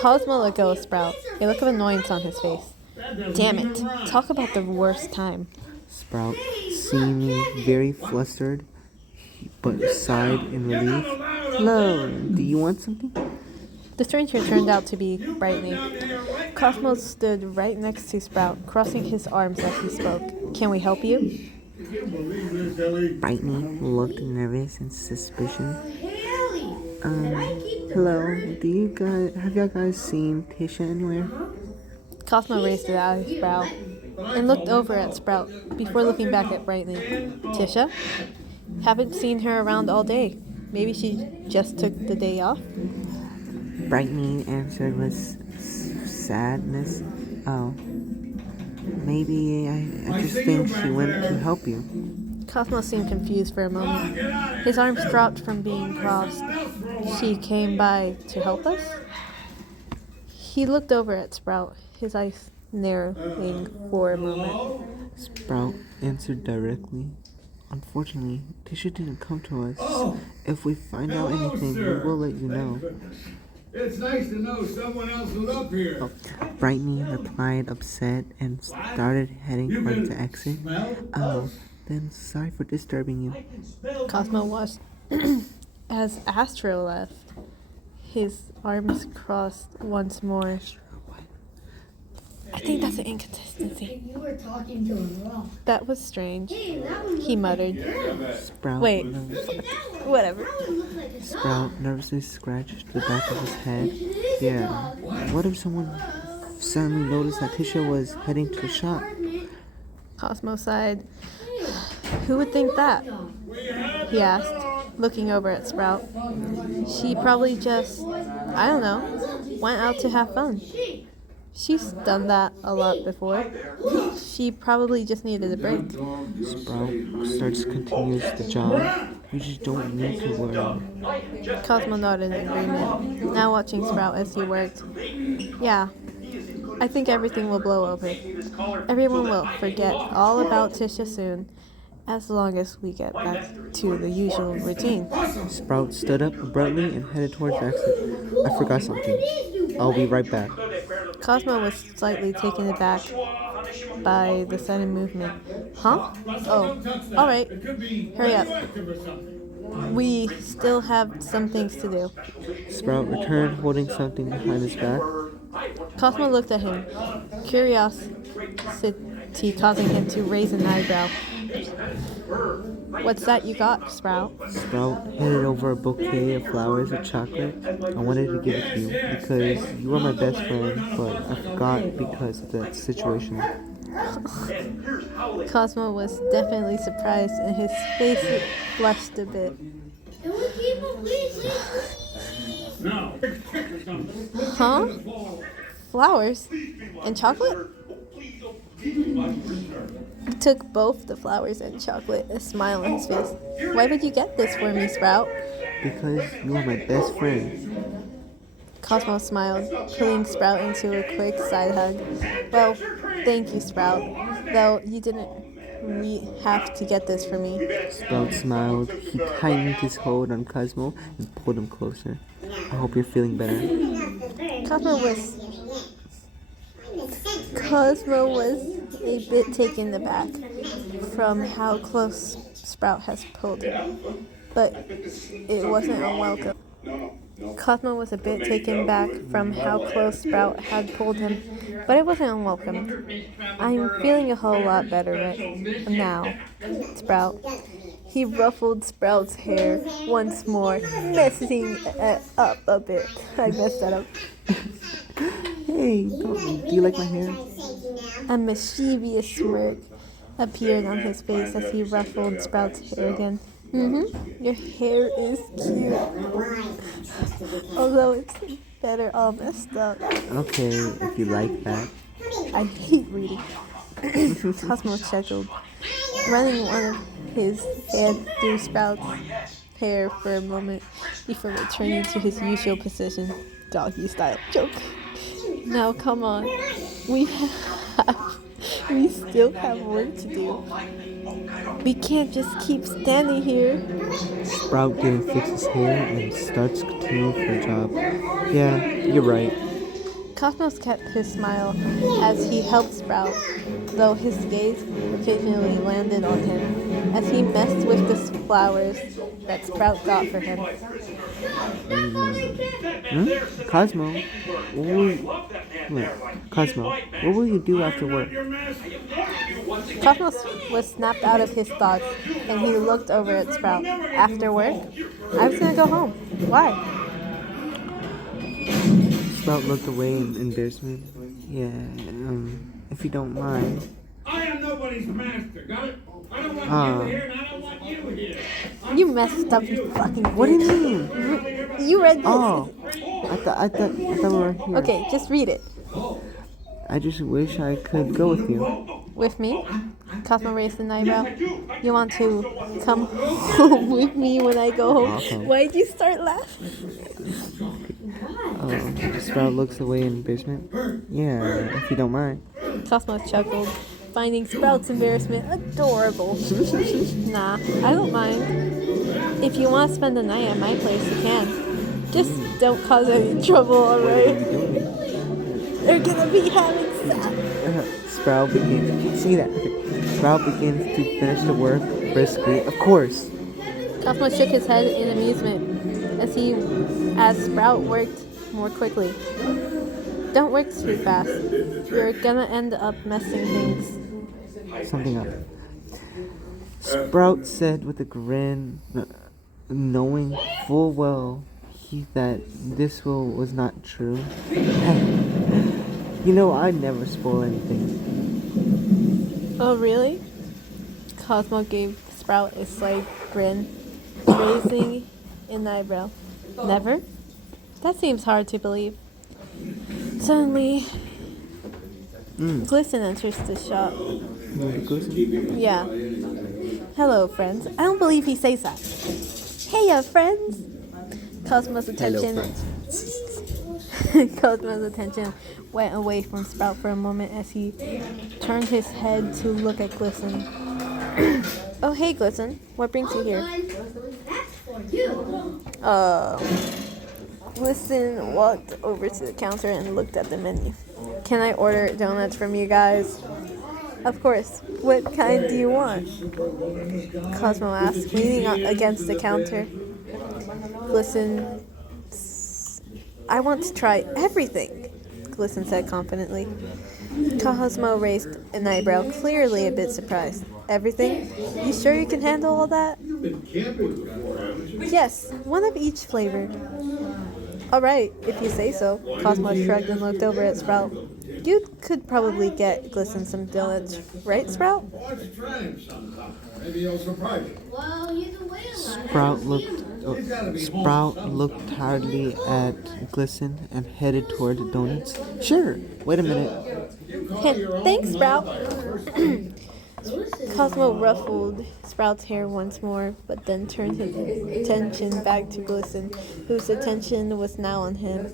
Cosmo let go of Sprout, a look of annoyance on his face. Damn it. Talk about the worst time. Sprout, seeming very flustered, but sighed in relief. Hello, do you want something? The stranger turned out to be Brightly. Cosmo stood right next to Sprout, crossing his arms as he spoke. Can we help you? Brightly looked nervous and suspicious. Hello, have you guys seen Tisha anywhere? Cosmo raised his eyebrow and looked over at Sprout before looking back at Brightly. Tisha? Haven't seen her around all day. Maybe she just took the day off? Brightly answered with sadness. Oh, maybe I just think she went to help you. Cosmo seemed confused for a moment. His arms dropped from being crossed. She came by to help us? He looked over at Sprout, his eyes narrowing for a moment. Sprout answered directly. Unfortunately, Tisha didn't come to us. If we find out anything, we will let you know. It's nice to know someone else was up here. Brightly replied, upset, and started heading towards the exit. Oh, then sorry for disturbing you. Cosmo watched as Astro left, his arms crossed once more. I think that's an inconsistency. You were talking to a rock. That was strange, he muttered. Sprout Wait, whatever. Sprout nervously scratched the back of his head. Yeah, what if someone suddenly noticed that Tisha was heading to the shop? Cosmo sighed. Who would think that? He asked, looking over at Sprout. She probably just, I don't know, went out to have fun. She's done that a lot before. She probably just needed a break. Sprout continues the job. You just don't need to worry. Cosmo nodded in agreement, now watching Sprout as he worked. Yeah, I think everything will blow over. Everyone will forget all about Tisha soon, as long as we get back to the usual routine. Sprout stood up abruptly and headed towards the exit. I forgot something. I'll be right back. Cosmo was slightly taken aback by the sudden movement. Huh? Oh, alright. Hurry up. We still have some things to do. Sprout returned, holding something behind his back. Cosmo looked at him, curiosity causing him to raise an eyebrow. What's that you got, Sprout? Sprout handed over a bouquet of flowers with chocolate. I wanted to give it to you because you are my best friend, but I forgot because of that situation. Cosmo was definitely surprised and his face flushed a bit. Huh? Flowers? And chocolate? He took both the flowers and chocolate, a smile on his face. Why would you get this for me, Sprout? Because you are my best friend. Cosmo smiled, pulling Sprout into a quick side hug. Well, thank you, Sprout. Though you didn't have to get this for me. Sprout smiled. He tightened his hold on Cosmo and pulled him closer. I hope you're feeling better. Cosmo was a bit taken aback from how close Sprout has pulled him, but it wasn't unwelcome. Cosmo was a bit taken back from how close Sprout had pulled him, but it wasn't unwelcome. I'm feeling a whole lot better right now, Sprout. He ruffled Sprout's hair once more, messing it up a bit. I messed that up. Hey, do you like my hair? A mischievous smirk appeared on his face as he ruffled Sprout's hair again. Your hair is cute. Although it's better all messed up. Okay, if you like that. I hate reading. Cosmo chuckled, running one of his hands through Sprout's hair for a moment before returning to his usual position, doggy style. Joke. Now come on. We still have work to do. We can't just keep standing here. Sprout didn't fix his hair and starts continuing for a job. Yeah, you're right. Cosmos kept his smile as he helped Sprout, though his gaze occasionally landed on him as he messed with the flowers that Sprout got for him. Cosmo, what will you do after work? Cosmos was snapped out of his thoughts, and he looked over at Sprout. After work? I was gonna go home. Why? Sprout looked away in embarrassment. Yeah, if you don't mind. I am nobody's master, got it? I don't want you here, and I don't want you here. You messed up, you fucking bitch. What do you mean? You read this. Oh, I thought we were here. Okay, just read it. I just wish I could go with you. With me? Cosmo raised an eyebrow. You want to come home with me when I go home? Awesome. Why'd you start laughing? Sprout looks away in embarrassment. Yeah, if you don't mind. Cosmo chuckled, finding Sprout's embarrassment adorable. Nah, I don't mind. If you want to spend the night at my place, you can. Just don't cause any trouble, alright? They're gonna be having sex. Sprout begins. See that? Okay. Sprout begins to finish the work briskly. Of course. Cosmo shook his head in amusement as Sprout worked more quickly. Don't work too fast. You're gonna end up messing things. Something up. Sprout said with a grin, knowing full well that this was not true. You know, I never spoil anything. Oh, really? Cosmo gave Sprout a slight grin, raising an eyebrow. Never? That seems hard to believe. Suddenly, Glisten enters the shop. Yeah. Hello, friends. I don't believe he says that. Hey, friends! Cosmo's attention... Cosmo's attention went away from Sprout for a moment as he turned his head to look at Glisten. Oh, hey, Glisten. What brings you here? Glisten walked over to the counter and looked at the menu. Can I order donuts from you guys? Of course. What kind do you want? Cosmo asked, leaning against the counter. Glisten... I want to try everything, Glisten said confidently. Cosmo raised an eyebrow, clearly a bit surprised. Everything? You sure you can handle all that? Yes, one of each flavor. Alright, if you say so. Cosmo shrugged and looked over at Sprout. You could probably get Glisten some donuts, right, Sprout? Maybe you'll surprise you. Sprout looked tiredly at Glisten and headed toward the donuts. Sure. Wait a minute. Hey, thanks, Sprout. Cosmo ruffled Sprout's hair once more, but then turned his attention back to Glisten, whose attention was now on him.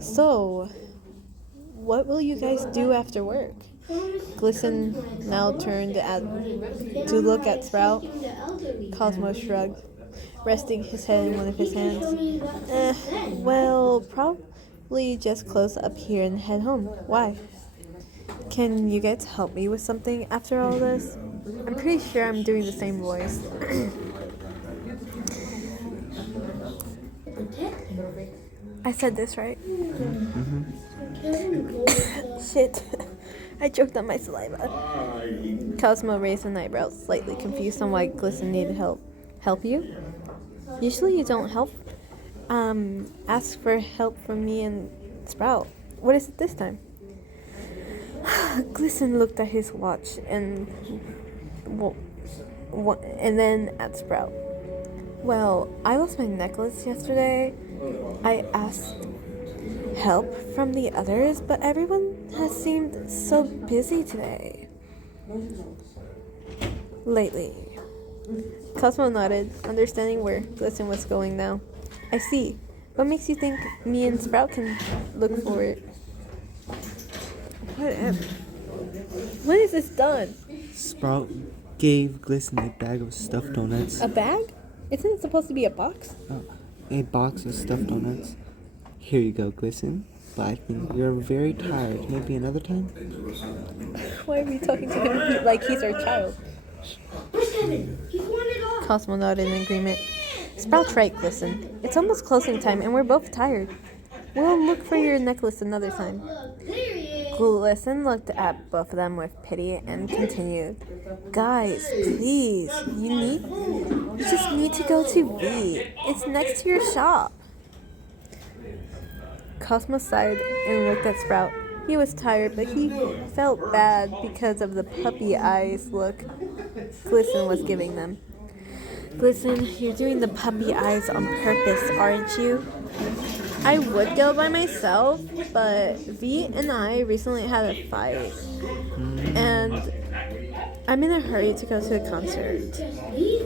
So, what will you guys do after work? Glisten now turned to look at Sprout. Cosmo shrugged, resting his head in one of his hands. Well, probably just close up here and head home. Why? Can you guys help me with something after all this? I'm pretty sure I'm doing the same voice. I said this right? Shit. I choked on my saliva. Cosmo raised an eyebrow, slightly confused on why Glisten needed help. Help you? Usually you don't help. Ask for help from me and Sprout. What is it this time? Glisten looked at his watch and then at Sprout. Well, I lost my necklace yesterday. I asked help from the others, but everyone has seemed so busy today. Lately. Cosmo nodded, understanding where Glisten was going now. I see. What makes you think me and Sprout can look for it? Whatever. When is this done? Sprout gave Glisten a bag of stuffed donuts. A bag? Isn't it supposed to be a box? A box of stuffed donuts. Here you go, Glisten. but I think you're very tired. Maybe another time? Why are we talking to him like he's our child? Cosmo nodded in agreement. Sprout's right, Glisten. It's almost closing time and we're both tired. We'll look for your necklace another time. Glisten looked at both of them with pity and continued. Guys, please, you just need to go to V. It's next to your shop. Cosmo sighed and looked at Sprout. He was tired, but he felt bad because of the puppy eyes look Glisten was giving them. Glisten, you're doing the puppy eyes on purpose, aren't you? I would go by myself, but V and I recently had a fight, and I'm in a hurry to go to a concert.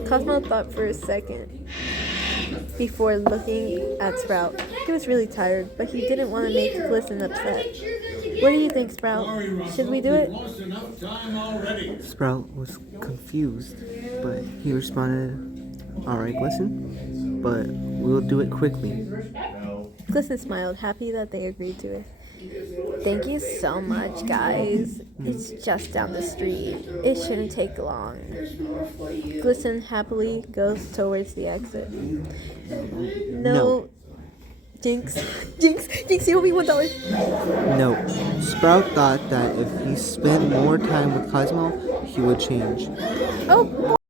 Cosmo thought for a second before looking at Sprout. He was really tired, but he didn't want to make Glisten upset. What do you think, Sprout? Should we do it? Sprout was confused, but he responded, "Alright, Glisten, but we'll do it quickly." Glisten smiled, happy that they agreed to it. Thank you so much, guys. It's just down the street. It shouldn't take long. Glisten happily goes towards the exit. No. Jinx, you owe me $1. No. Sprout thought that if he spent more time with Cosmo, he would change. Oh,